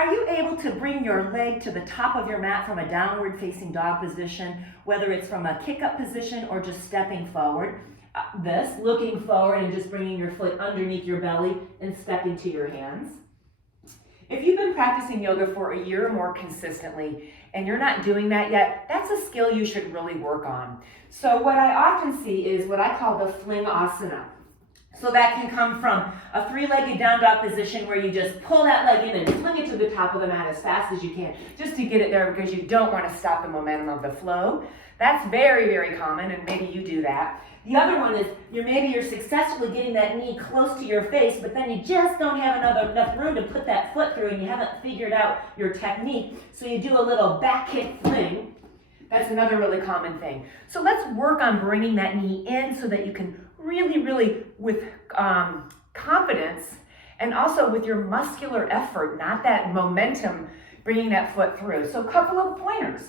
Are you able to bring your leg to the top of your mat from a downward facing dog position, whether it's from a kick-up position or just stepping forward? Looking forward and just bringing your foot underneath your belly and stepping to your hands. If you've been practicing yoga for a year or more consistently and you're not doing that yet, that's a skill you should really work on. So what I often see is what I call the Fling-Asana. So that can come from a three-legged down dog position where you just pull that leg in and fling it to the top of the mat as fast as you can, just to get it there because you don't want to stop the momentum of the flow. That's very, very common, and maybe you do that. The other one is maybe you're successfully getting that knee close to your face, but then you just don't have enough room to put that foot through and you haven't figured out your technique, so you do a little back kick fling. That's another really common thing. So let's work on bringing that knee in so that you can really, with confidence and also with your muscular effort, not that momentum, bringing that foot through. So a couple of pointers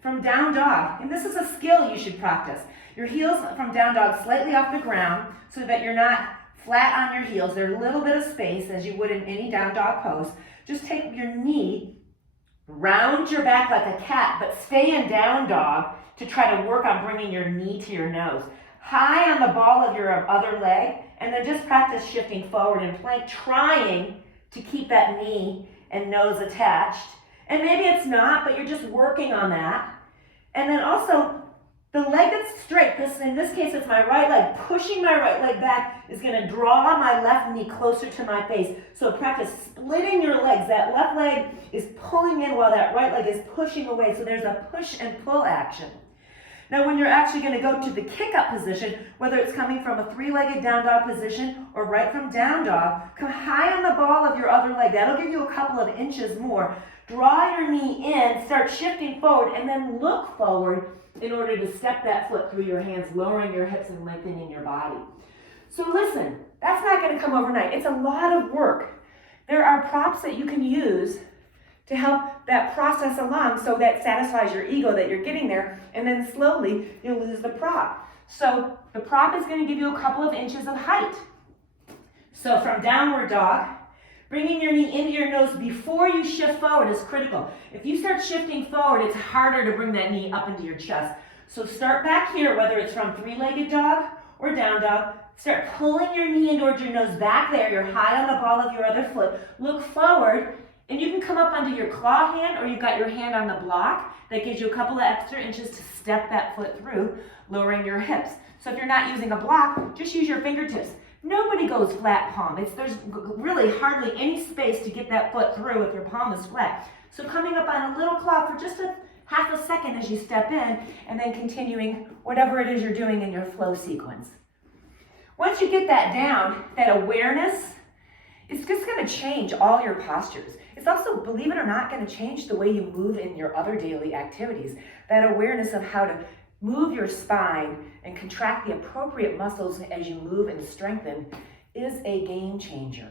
from down dog, and this is a skill you should practice. Your heels from down dog slightly off the ground so that you're not flat on your heels. There's a little bit of space as you would in any down dog pose. Just take your knee, round your back like a cat, but stay in down dog to try to work on bringing your knee to your nose. High on the ball of your other leg, and then just practice shifting forward in plank, trying to keep that knee and nose attached. And maybe it's not, but you're just working on that. And then also, the leg that's straight, in this case it's my right leg, pushing my right leg back is going to draw my left knee closer to my face. So practice splitting your legs. That left leg is pulling in while that right leg is pushing away. So there's a push and pull action. Now when you're actually going to go to the kick-up position, whether it's coming from a three-legged down dog position or right from down dog, come high on the ball of your other leg. That'll give you a couple of inches more. Draw your knee in, start shifting forward, and then look forward in order to step that foot through your hands, lowering your hips and lengthening your body. So listen, that's not going to come overnight. It's a lot of work. There are props that you can use to help that process along so that satisfies your ego that you're getting there, and then slowly you'll lose the prop. So the prop is going to give you a couple of inches of height. So from downward dog, bringing your knee into your nose before you shift forward is critical. If you start shifting forward, it's harder to bring that knee up into your chest. So start back here, whether it's from three-legged dog or down dog. Start pulling your knee in towards your nose back there. You're high on the ball of your other foot. Look forward, and you can come up onto your claw hand, or you've got your hand on the block. That gives you a couple of extra inches to step that foot through, lowering your hips. So if you're not using a block, just use your fingertips. Nobody goes flat palm. There's really hardly any space to get that foot through if your palm is flat. So coming up on a little claw for just a half a second as you step in, and then continuing whatever it is you're doing in your flow sequence. Once you get that down, that awareness, it's just going to change all your postures. It's also, believe it or not, going to change the way you move in your other daily activities. That awareness of how to move your spine and contract the appropriate muscles as you move and strengthen is a game changer.